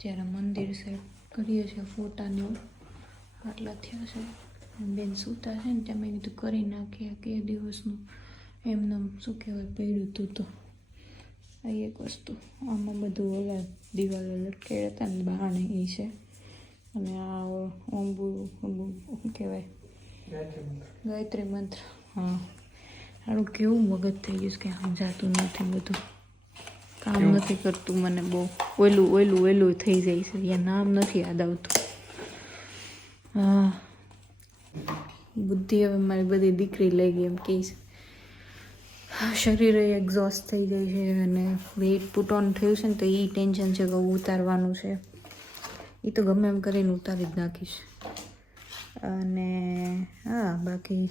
જ્યારે મંદિર સાઈડ કરીએ છીએ ફોટાને આટલા થયા છે. બેન સૂતા છે ને ત્યાં મેં કીધું કરી નાખીએ કે દિવસનું એમને શું કહેવાય પડ્યું હતું. તો આ એક વસ્તુ આમાં બધું ઓલા દિવાલો લટકેલા હતા ને બહાને એ છે. અને આ શું કહેવાય ગાયત્રી મંત્ર. હા સારું કેવું મગજ થઈ ગયું કે આમ જાતું નથી, બધું કામ નથી કરતું. મને બહુ ઓયલું થઈ જાય છે. યા નામ નથી યાદ આવતું. હા બુદ્ધિ હવે મારી બધી દીકરી લઈ ગઈ એમ કે શરીર એક્ઝોસ્ટ થઈ જાય છે અને વેઇટ પુટ ઓન થયું છે ને તો એ ટેન્શન છે કે ઉતારવાનું છે. એ તો ગમે એમ કરીને ઉતારી જ નાખીશ. અને હા બાકી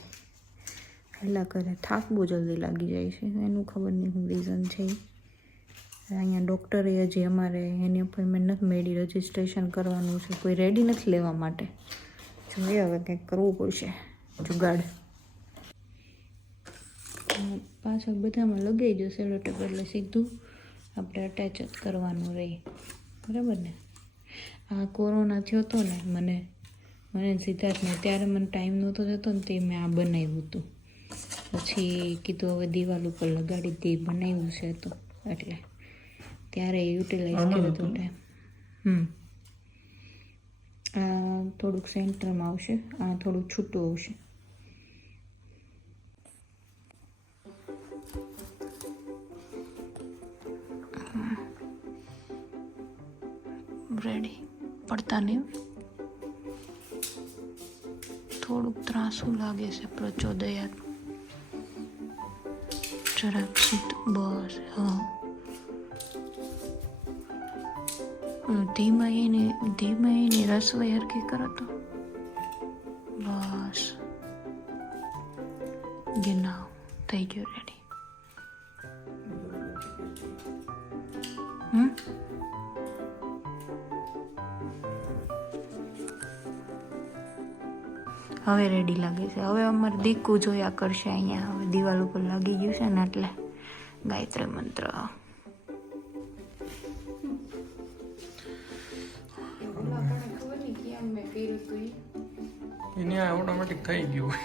પહેલાં કરે થાક બહુ જલ્દી લાગી જાય છે. એનું ખબર નહીં શું રીઝન છે. અહીંયા ડૉક્ટરે હજી અમારે એની અપોઇન્ટમેન્ટ નથી મળી, રજિસ્ટ્રેશન કરવાનું છે. કોઈ રેડી નથી લેવા માટે. જોઈએ હવે કંઈક કરવું પડશે જુગાડ. પાછળ બધામાં લગાઈ જશે સેલોટેપ એટલે સીધું આપણે અટેચ જ કરવાનું રહી. બરાબર ને? આ કોરોના થયો હતો ને મને સિદ્ધાર્થને ત્યારે મને ટાઈમ નહોતો જતો ને તે મેં આ બનાવ્યું હતું. પછી કીધું હવે દિવાલ ઉપર લગાડી દે, બનાવ્યું છે તો એટલે ત્યારે યુટિલાઇઝ કર્યું હતું ટાઈમ. આ થોડુંક સેન્ટરમાં આવશે, આ થોડુંક છૂટું આવશે. રેડી પડતા નહીં. થોડુંક ત્રાસું લાગે છે, પ્રચોદયાત્મક જરાક સીધું બસ. હા ધીમા એની રસોઈ હરકી કરો તો બસ. ગિનાવ થઈ ગયું રેડી. હવે રેડી લાગે છે. હવે અમારે દીકુ જોયા કરશે અહીંયા. હવે દિવાલ ઉપર લાગી ગયું છે ને એટલે ગાયત્રી મંત્ર. એને ઓટોમેટિક થઈ ગયું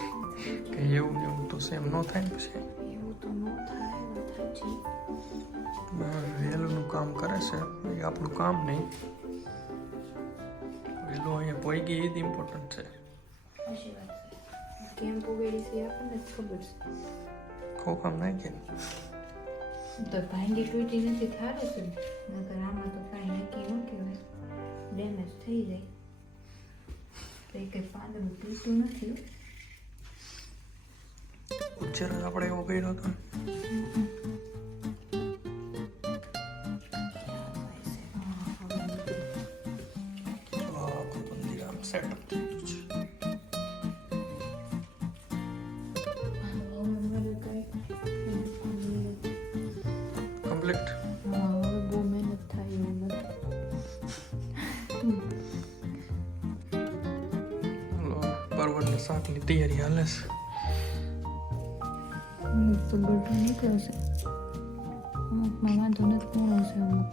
કે એવું તો સેમ ન થાય. પછી એવું તો ન થાય. વહેલુંનું કામ કરે છે એ આપણું કામ નહીં. વહેલું અહીંયા પહોંચી ગઈ એ જ ઇમ્પોર્ટન્ટ છે. સાચી વાત છે. કેમ પોગેડી છે આપણને ખબર છે. ખોખામ નાખીએ તો ભાંડી તૂટી નથી થારે છે. નકર આમાં તો કાંઈ નક્કી ન કહેવાય, ડેમેજ થઈ જાય. તો એ કંઈ પાંદડું તૂટતું નથી. ઉચ્ચાર આપણે એવો કર્યો હતો. સેટઅપ થઈ ગયું છે. કમ્પ્લીટ. હવે બહુ મહેનત થાય એવું નથી. પરવળની શાકની તૈયારી હાલે છે. તો બધું નીકળ્યો છે. અમુકમાં વાંધો નથી, પૂર્ણ છે અમુક.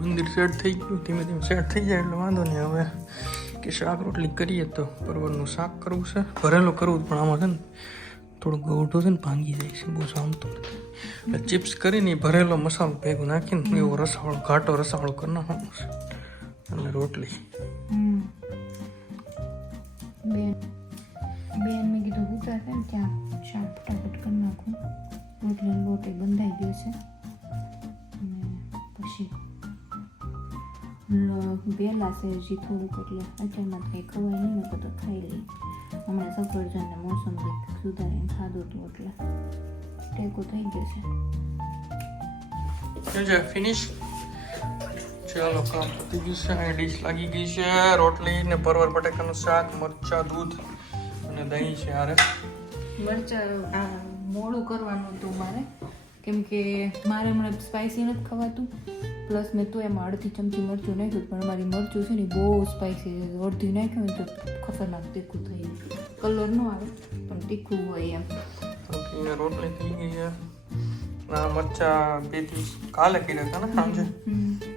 મંદિર સેટ થઈ ગયું. ધીમે ધીમે સેટ થઈ જાય એટલે વાંધો નહીં. હવે કે શાક રોટલી કરીએ તો પરવળનું શાક કરવું છે. ભરેલું કરવું પણ આમાં છે ને થોડું ગૌઢો છે ને ભાંગી જાય છે, બહુ સામતું નથી. એટલે ચિપ્સ કરીને ભરેલો મસાલો ભેગું નાખીને એવો રસાવાળો ઘાટો રસાવાળો કરી નાખવાનો છે. અને રોટલી બેન મેં કીધું ઉતાર છે ને ત્યાં શાક ફટાફટ કરી નાખું. રોટલી લોટ બંધાઈ ગયો છે. અને પછી વહેલા છે હજી થોડુંક એટલે અત્યારમાં કંઈ ખવાય નહીં. મેં તો ખાઈ લઈ. હમણાં સફરજન ને મોસંબી સુધારીને ખાધું હતું એટલે ટેકો થઈ ગયો છે. ફિનિશ. ચાલો કામ પતી ગયું છે. અહીં ડીશ લાગી ગઈ છે. રોટલી ને પરવર બટાકાનું શાક, મરચા, દૂધ અને દહીં છે. હારે મરચાં મોડું કરવાનું હતું મારે, કેમ કે મારે હમણાં સ્પાઇસી નથી ખવાતું. પ્લસ મેં તો એમાં અડધી ચમચી મરચું નાખ્યું, પણ મારી મરચું છે ને બહુ સ્પાઇસી છે. અડધી નાખ્યું હોય તો ખતરનાક તીખું થઈ જાય. કલર ન આવે પણ તીખું હોય એમ. રોટલી થઈ ગઈ છે. મરચા 2 દિવસ કાલે કર્યા હતા ને સાંજે,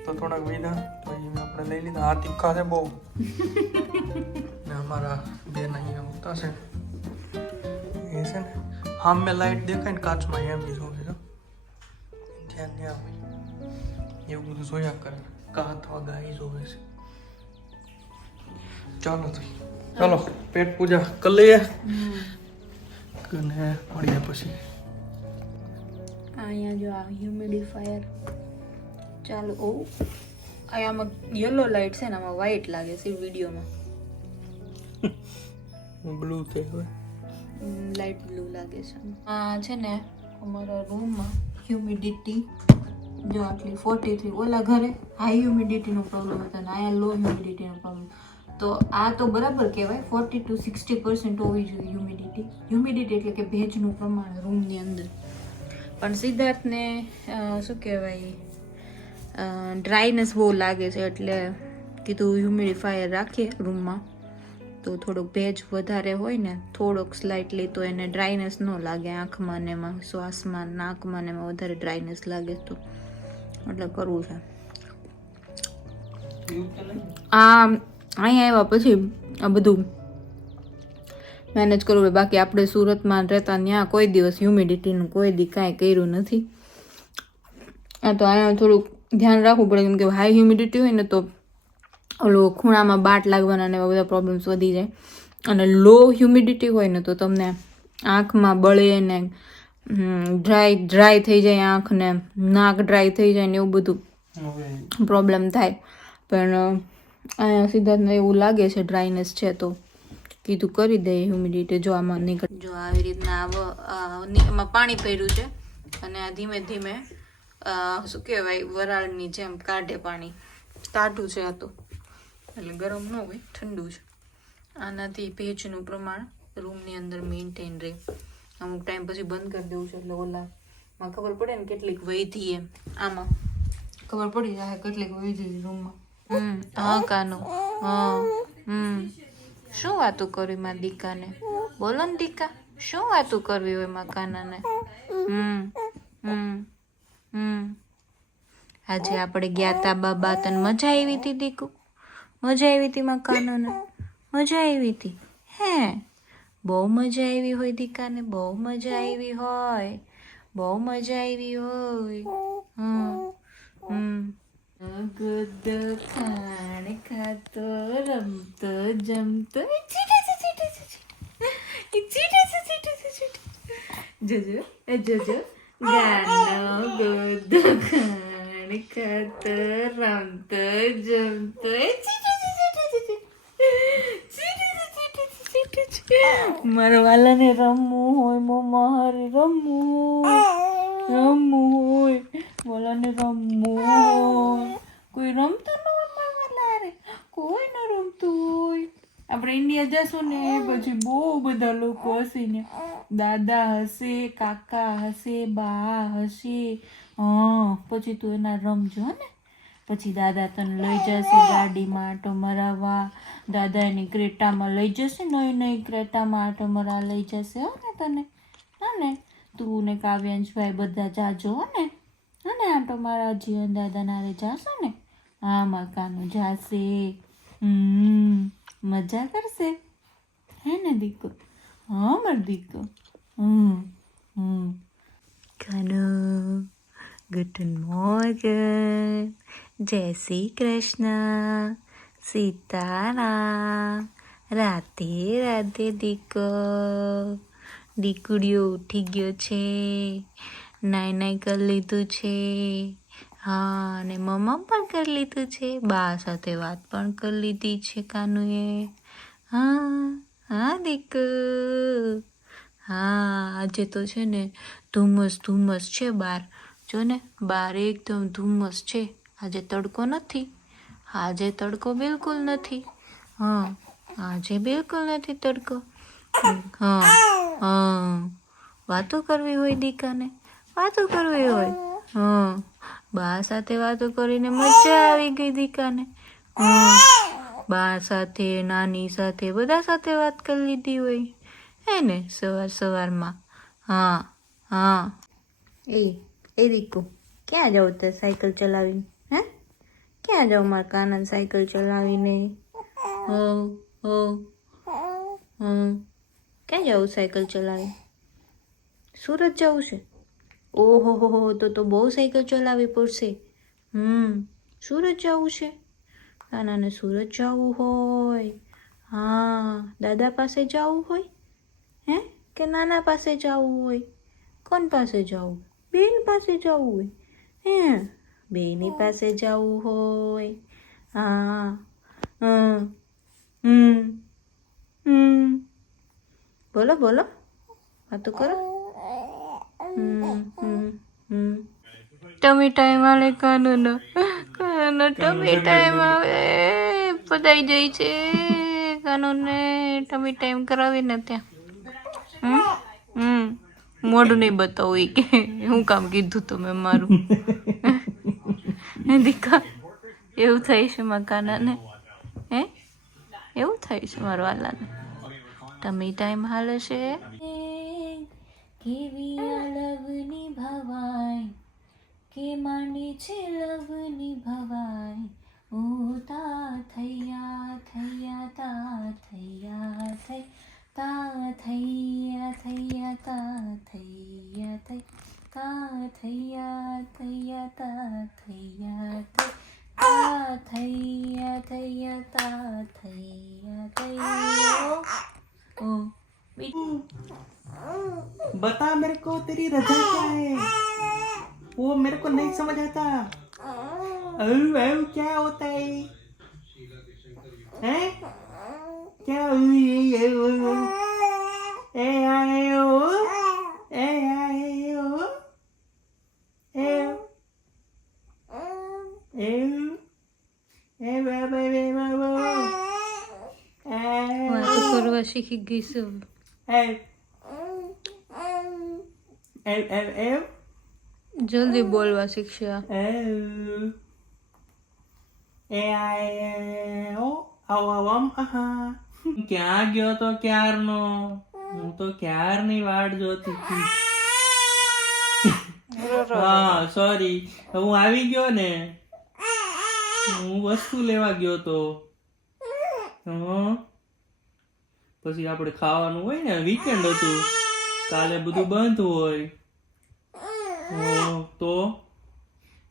તો થોડાક વિધા તો એ આપણે લઈ લીધા. આ તીખા છે બહુ. ને અમારા બેન અહીંયા હોતા છે એ છે ને હા મેં લાઈટ દેખાય ને કાચમાં એમ બી જોવે છે ધ્યાન નહીં આવે એવું બધું જોયા કરે કાચ વગા એ જોવે છે. ચાલો તો ચાલો પેટ પૂજા કરી લઈએ અને મળીએ પછી. અહીંયા જો આ હ્યુમિડિફાયર ચાલો. ઓ આમાં યલો લાઈટ છે ને આમાં વ્હાઈટ લાગે છે વિડીયોમાં. બ્લુ છે હવે લાઈટ બ્લુ લાગે છે. આ છે ને અમારા રૂમમાં હ્યુમિડિટી જો આટલી 43. ઓલા ઘરે હાઈ હ્યુમિડિટીનો પ્રોબ્લેમ હતો ને અહીંયા લો હ્યુમિડિટીનો પ્રોબ્લેમ. તો આ તો બરાબર કહેવાય 40 to 60% હોવી જોઈએ હ્યુમિડિટી. હ્યુમિડિટી એટલે કે ભેજનું પ્રમાણ રૂમની અંદર. પણ સિદ્ધાર્થને શું કહેવાય ડ્રાયનેસ બહુ લાગે છે એટલે કીધું હ્યુમિડિફાયર રાખીએ રૂમમાં તો થોડોક ભેજ વધારે હોય ને થોડોક સ્લાઇટલી તો એને ડ્રાયનેસ ન લાગે આંખમાં ને એમાં શ્વાસમાં નાકમાં ને એમાં વધારે ડ્રાયનેસ લાગે તો એટલે કરવું છે. અહીંયા આવ્યા પછી આ બધું મેનેજ કરવું. બાકી આપણે સુરતમાં રહેતા ત્યાં કોઈ દિવસ હ્યુમિડિટીનું કોઈ દી કાંઈ કર્યું નથી. આ તો અહીંયા થોડુંક ધ્યાન રાખવું પડે કેમ કે હાઈ હ્યુમિડિટી હોય ને તો ઓલું ખૂણામાં બાટ લાગવાના ને એવા બધા પ્રોબ્લેમ્સ વધી જાય. અને લો હ્યુમિડિટી હોય ને તો તમને આંખમાં બળે ને ડ્રાય થઈ જાય આંખ ને નાક ડ્રાય થઈ જાય ને એવું બધું પ્રોબ્લેમ થાય. પણ અહીંયા સિદ્ધાર્થને એવું લાગે છે ડ્રાયનેસ છે તો કીધું કરી દે હ્યુમિડિટી. જો આમાં નીકળ જો આવી રીતના એમાં પાણી પડ્યું છે અને આ ધીમે ધીમે શું કહેવાય વરાળની જેમ કાઢે પાણી. ટાઢું છે આ તો એટલે ગરમ ન હોય ઠંડુ છે. આનાથી ભેજનું પ્રમાણ રૂમની અંદર મેન્ટેન રહે. અમુક ટાઈમ પછી બંધ કરી દેવું છે એટલે ઓલામાં ખબર પડે ને કેટલીક વૈધી એમ આમાં ખબર પડી જાય કેટલીક વૈધી રૂમમાં. હા કાનો હા શું વાતું કરવી માં દીકાને બોલો ને દીકા શું વાતું કરવી હોય માં કાનાને. આજે આપણે ગયા તા બાબા તને મજા આવી હતી દીકુ? મજા આવી હતી માં કાનોને? મજા આવી હતી હે? બહુ મજા આવી હોય દીકાને? બહુ મજા આવી હોય? બહુ મજા આવી હોય? ગોદ ખાણ ખાતો રમતો જમતો જોજો જોજો ગાનો ગોદ ખાણ ખાતો રમતો જમતો મારા વાલાને રમવું હોય મમ્મા હારે રમવું હોય વાલાને રમવું હોય. કોઈ રમતું ન હોય મારા વાલા હારે? કોઈ ન રમતું હોય. આપણે ઇન્ડિયા જશું ને પછી બહુ બધા લોકો હશે ને દાદા હશે કાકા હશે બા હશે. પછી તું એના રમજો ને. પછી દાદા તને લઈ જશે ગાડીમાં આટો મરાવવા. દાદા એની ક્રેટામાં લઈ જશે નવી ક્રેટામાં આટો મરા લઈ જશે હો ને તને. હા ને તું ને કાવ્યાંશભાઈ બધા જાજો હો ને આટો મારા જીવન દાદા નારે જાશો ને. હા મકાનું જાશે મજા કરશે હે ને દીકો? હા માર દીકો. કાનો ગુડ મોર્નિંગ, જય શ્રી કૃષ્ણ, સીતારામ, રાધે રાધે દીકો. દીકડીઓ ઉઠી ગયો છે, નાઈ કરી લીધું છે. હા અને મમ્મા પણ કરી લીધું છે. બા સાથે વાત પણ કરી લીધી છે કાનુએ. હા દીકુ. હા આજે તો છે ને ધુમ્મસ છે બહાર. જો ને બહાર એકદમ ધુમ્મસ છે. આજે તડકો નથી. આજે તડકો બિલકુલ નથી. આજે બિલકુલ નથી તડકો. વાતો કરવી હોય દીકાને? વાતો કરવી હોય? બા સાથે વાતો કરીને મજા આવી ગઈ દીકાને. બા સાથે નાની સાથે બધા સાથે વાત કરી લીધી હોય હે ને સવારમાં. એ દીકુ ક્યાં જાવ તો સાયકલ ચલાવીને? હે ક્યાં જાઉં મારા કાના સાયકલ ચલાવીને? હો હો ક્યાં જાઉં સાયકલ ચલાવી? સુરત જવું છે? ઓહો હો તો બહુ સાયકલ ચલાવવી પડશે. સુરત જવું છે? કાનાને સુરત જવું હોય? હા, દાદા પાસે જવું હોય હે કે નાના પાસે જવું હોય? કોણ પાસે જવું? બેન પાસે જવું હોય હે? બેની પાસે જવું હોય? હા. બોલો બોલો, વાતો કરો. ટમી ટાઈમ આલે કાનૂનો ટમી ટાઈમ આવે પદાઈ જાય છે. કાનૂને ટમી ટાઈમ કરાવી ને ત્યાં મોઢું નહીં બતાવું એ કે હું કામ કીધું તમે મારું. દીકા એવું થાય છે મારા કાનાને હે? એવું થાય છે મારા વાલાને. ટમી ટાઈમ હાલે છે. કેવી લવની ભવાય કે માંડી છે લવની ભવાય. ઓ તા થૈયા થૈયા તા થૈયા થઈ તા થૈયા થૈયા તા થૈયા થઈ તા થૈયા થૈયા તા થૈયા થઈ તા થૈયા થૈયા તા થૈયા થઈ. ओ बता मेरे को तेरी रजा क्या है? वो मेरे को नहीं समझ आता. क्या होता है? हैं? क्या ए आए हो ए आए हो ए ए ए बाबा વાતો કરવા શીખી ગઈ છું. જલ્દી બોલવા શીખ્યા. ક્યાં ગયો તો ક્યારનો? હું તો ક્યારની વાટ જોતી હતી. હા સોરી, હું આવી ગયો ને. હું વસ્તુ લેવા ગયો તો. પછી આપણે ખાવાનું હોય ને, વીકેન્ડ હતું કાલે, બધું બંધ હોય. તો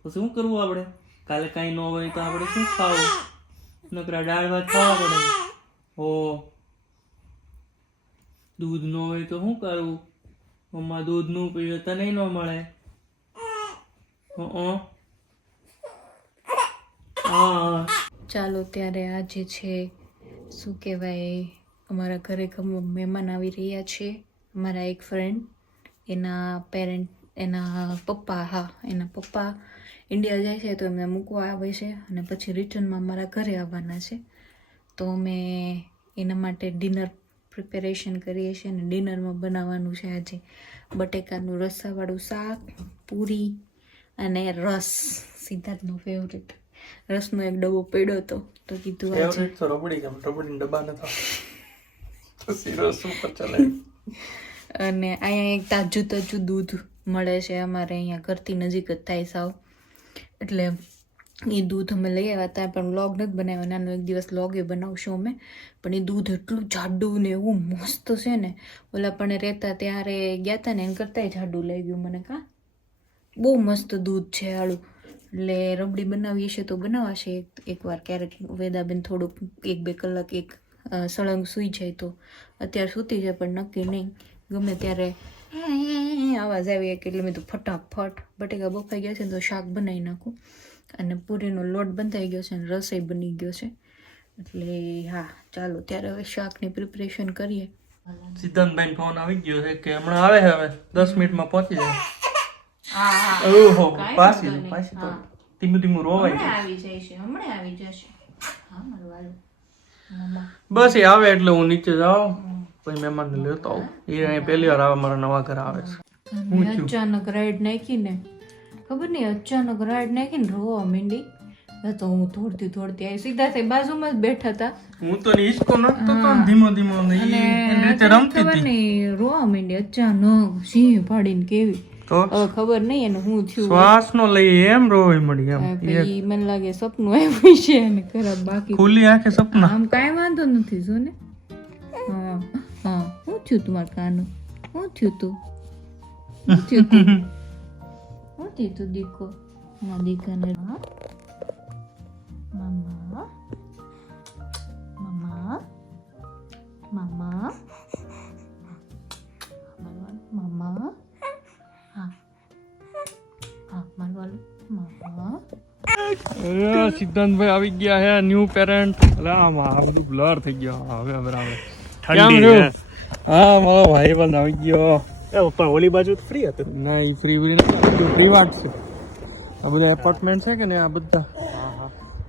પછી શું કરવું આપણે? કાલે કઈ ન હોય તો આપણે શું ખાવું? નકરા દાળ ભાત ખાવા પડે. દૂધ ન હોય તો શું કરવું? મમ્મા દૂધ નું પીવે તો નહીં ન મળે. ચાલો ત્યારે આજે છે શું કહેવાય, અમારા ઘરે મહેમાન આવી રહ્યા છે. અમારા એક ફ્રેન્ડ, એના પપ્પા ઇન્ડિયા જાય છે તો એમને મૂકવા આવે છે અને પછી રિટર્નમાં અમારા ઘરે આવવાના છે. તો અમે એના માટે ડિનર પ્રિપેરેશન કરીએ છીએ અને ડિનરમાં બનાવવાનું છે આજે બટેકાનું રસાવાળું શાક, પૂરી અને રસ. સિદ્ધાર્થનો ફેવરેટ રસનો એક ડબ્બો પડ્યો હતો તો કીધું આજે અને અહીંયા એક તાજું દૂધ મળે છે અમારે અહીંયા ઘરથી નજીક જ થાય સાવ, એટલે એ દૂધ અમે લઈ આવ્યા હતા. પણ વ્લોગ નથી બનાવ્યો, નાનો એક દિવસ વ્લોગ એ બનાવશું અમે. પણ એ દૂધ એટલું જાડું ને એવું મસ્ત છે ને, ઓલા પણ રહેતા ત્યારે ગયા હતા ને એને કરતાંય જાડું લઈ ગયું મને. બહુ મસ્ત દૂધ છે આળું. એટલે રબડી બનાવીએ છીએ તો બનાવાશે એકવાર ક્યારેક. વેદાબેન થોડુંક 1-2 કલાક એક સળંગ સૂઈ જાય તો, અત્યારે સૂતી જાય પણ નક્કી નહીં, ગમે ત્યારે આવાજ આવી એટલે મેં તો ફટાફટ બટેકા બફાઈ ગયા છે તો શાક બનાવી નાખું. અને પૂરીનો લોટ બંધાઈ ગયો છે અને રસોઈ બની ગયો છે. એટલે હા ચાલો ત્યારે હવે શાકની પ્રિપરેશન કરીએ. સિદ્ધાંતભાઈ ફોન આવી ગયો છે કે હમણાં આવે છે, હવે 10 મિનિટમાં પહોંચી જાય. ધીમું રોવાય બસ. એ આવે એટલે હું નીચે જાઉં, પછી મહેમાનને લેતો આવું. એ પહેલી વાર આવે મારા નવા ઘરે આવે છે. અચાનક રાઈડ નાખીને ખબર નહીં, અચાનક રાઈડ નાખીને રોવા માંડી. તો હું દોડતી આવી. સીધા થઈ બાજુમાં જ બેઠા હતા. હું તો હિસકો નતો તો ધીમો રમતી હતી. રોવા માંડી અચાનક સિંહ પાડીને કેવી. તો હવે ખબર નહીં એને હું થયું શ્વાસ નો લઈ એમ રોઈ મળી એમ પછી મને લાગે સપનું આવ્યું છે અને ખરાબ બાકી ખુલ્લી આંખે સપના આમ કાંઈ વાંધો નથી જો ને હા હા શું થયું તમારા કાનું શું થયું તું શું થયું તું શું થયું તું દીકો ના દીકાને મમ્મા મમ્મા મમ્મા મમ્મા હા હા મારવાલું મમ્મા સિદ્ધાંતભાઈ આવી ગયા હે ન્યુ પેરેન્ટ એટલે આમાં આ બધું બ્લર થઈ ગયો હવે બરાબર ઠંડી કેમ છે. છો? હા મારો ભાઈ બંધ આવી ગયો એ પણ ઓલી બાજુ ફ્રી હતું. નહીં ફ્રી ફ્રી વાત છે આ બધા એપાર્ટમેન્ટ છે કે ને આ બધા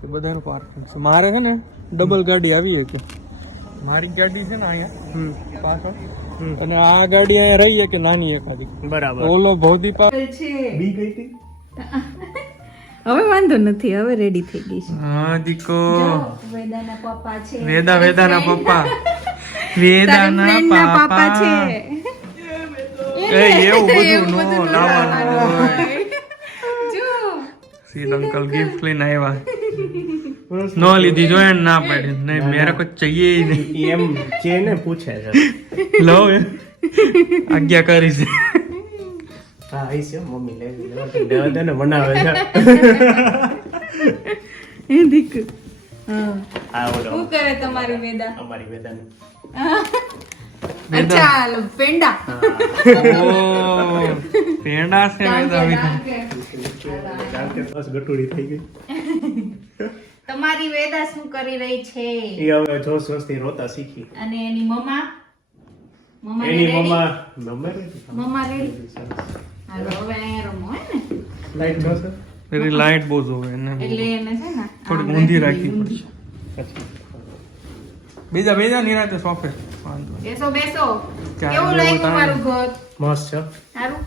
એ બધાનું પાર્કિંગ છે મારે છે ને ડબલ ગાડી આવી કે મારી ગાડી છે ને અહીંયા પાછળ અને આ ગાડી અહીંયા રહી કે નાની એકાદી બરાબર. ઓલો ભૌદી પા બી ગઈ હતી. હવે વાંધો નથી હવે રેડી થઈ ગઈ છે હા દીકો વેદાના પપ્પા છે વેદાના પપ્પા વેદાના પાપા છે એ એવું બધું નો લાવવાનું હોય જો સીધ અંકલ ગિફ્ટ લઈને આવ્યા નો લીધી જો એને ના પાડી નહીં મેરે કો ચાહીએ ही नहीं એમ છે ને પૂછે છે. લો એ આજ્ઞા કરી છે હા આઈ છે મમ્મી લેવા દે ને બનાવે છે. એ દીક હા આ ઓલો શું કરે તમારી વેદા અમારી વેદાની. અચ્છા પેંડા ઓ પેંડા છે વેદા કારણ કે બસ ગટુડી થઈ ગઈ. તમારી વેદા શું કરી રહી છે એ હવે જોશ જોશથી રોતા શીખી. અને એની મમ્મા મમ્મા એની ready? મમ્મા નંબર મમ્મા રેડી હાલો હવે અહીંયા રમો હે ને લાઈટ જોશે. એની લાઈટ બહુ જોવે એને એટલે એને છે ને થોડી આમ ઊંધી રાખી રાખવી ઊંધી. પડશે બીજા નિરાતે સોફે વાંધો નહીં. બેસો બેસો ચાલ, કેવું જેવું લાગ્યું થાય. મારું ઘર મસ્ત છે. સારું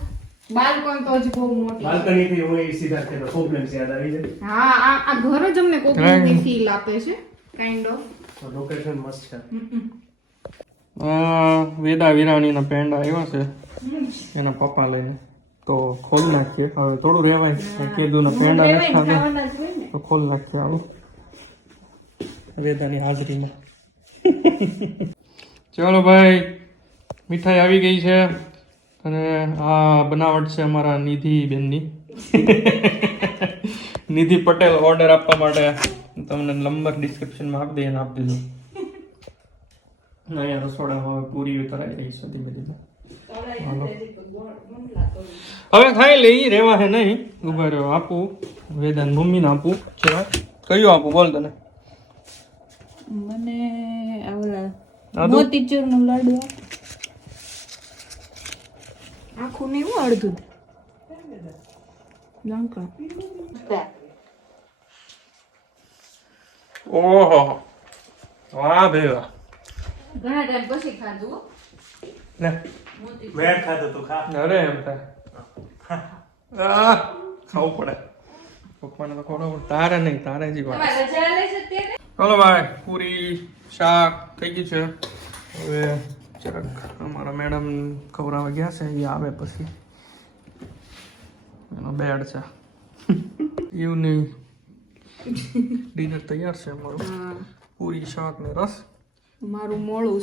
બાલ્કન તો જ બહુ મોટી બાલ્કની થી હું એ સીધા તેનો પ્રોબ્લેમ્સ યાદ આવી જાય. હા આ ઘર જ અમને કોકની ફીલ આપે છે કાઇન્ડ ઓફ તો લોકેશન મસ્ત છે. વેદા વિરાણીના પેંડા આવ્યા છે એના પપ્પા લઈને તો ખોલી નાખીએ હવે થોડું રહેવાય કીધું ને પેંડા નથી ખાધા ખાવાના જ હોય ને તો ખોલી નાખીએ આવું વેદાની હાજરીમાં ચલો ભાઈ મીઠાઈ આવી ગઈ છે અને આ બનાવટ છે અમારા નિધિ બેનની નિધિ પટેલ ઓર્ડર આપવા માટે તમને નંબર ડિસ્ક્રિપ્શનમાં આપી દઈએ આપી દીધો અહીંયા રસોડામાં હવે પૂરી કરાઈ રહી છે ધીમે ધીમે હાલો. હવે ખાઈ લઈ રેવા છે નહીં ઉભા રહ્યો આપું વેદાન મમ્મીને આપું છે કયું આપું બોલ તને મને આવલા આદુ? મોતીચૂર નું લાડુ આપ. આખું નહીં હું અડધું લંકા ઓહો વાહ ભાઈ વાહ ઘણા ટાઈમ પછી ખાધું હો. લે વેર ખાધું તું ખા. અરે એમ થાય ખાવું પડે પપ્પાને તો ખોડો તારે નહીં તારે જ વાત તમારે રજા આલે છે અત્યારે? ચલો ભાઈ પૂરી શાક થઈ ગયું છે હવે જરાક અમારા મેડમ ખવડાવવા ગયા છે એ આવે પછી એનો બેડ છે એવું નહીં ડિનર તૈયાર છે અમારું હા પૂરી શાક ને રસ મારું મોળું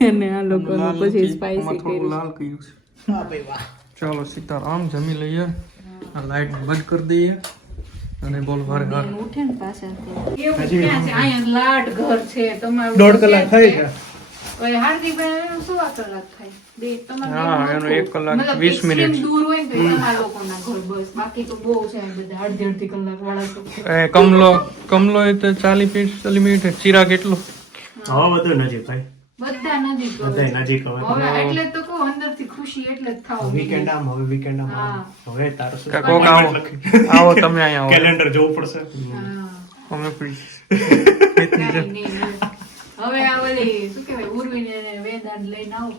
છે અને આ લોકો લાલ પછી નથી, સ્પાઈસી આમાં થોડું કર્યું લાલ કર્યું છે હા ભાઈ વાહ. ચાલો સીતારામ જમી લઈએ આ લાઈટ બંધ કરી દઈએ અને બોલ વારે હાર બેન ઉઠે ને પાછા તો. એવું ક્યાં છે? અહીંયા લાડ ઘર છે તમારું 1.5 કલાક થઈ છે. હવે હાર્દિકભાઈ શું આ કલાક થાય બે તમારે હા, બેનું એનો 1 આખું. કલાક મતલબ 20 મિનિટ. extreme દૂર હોય ને તો તમારા લોકોના ઘર બસ બાકી તો બહુ છે બધા અડધી કલાક વાળા તો કમલો એ તો 40 મિનિટ ચિરાગ કેટલો હવે બધું નજીક ભાઈ. બધા નજીક હવે. બધાય નજીક હવે. હવે એટલે જ તો કહું અંદરથી ખુશી એટલે જ થાવ વીકેન્ડ આમ હવે વીકેન્ડ આમ હા. હવે તારું શું કોક આવો આવો તમે અહીંયા આવો કેલેન્ડર જોવું પડશે. હા. અમે free. કાંઈ નહીં. હવે આ ઓલી શું કહેવાય ઉર્વીને અને વેદાંત લઈને આવો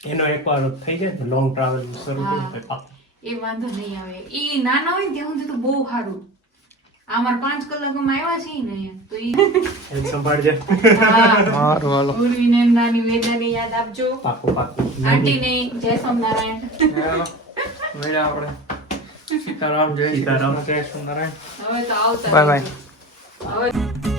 એનો એકવાર થઈ જાય ને લોંગ ટ્રાવેલ શરૂ થઈ જાય પાક. એ વાંધો નહીં આવે ઈ નાના હોય ને ત્યાં સુધી તો બહુ સારું અમાર 5 કલાકમાં આવ્યા છીએ ને અહીંયા તો ઈ એ સંભાળજે. હા સારું હાલો ઉર્વીને નાની વેદાને યાદ આપજો પાકું પાકું. આંટીને જય સોમનારાયણ હાલો. મળ્યા આપણે સીતારામ જય સીતારામ. જય સુંદરાયણ હવે તો આવતા બાય બાય રહેજો. હવે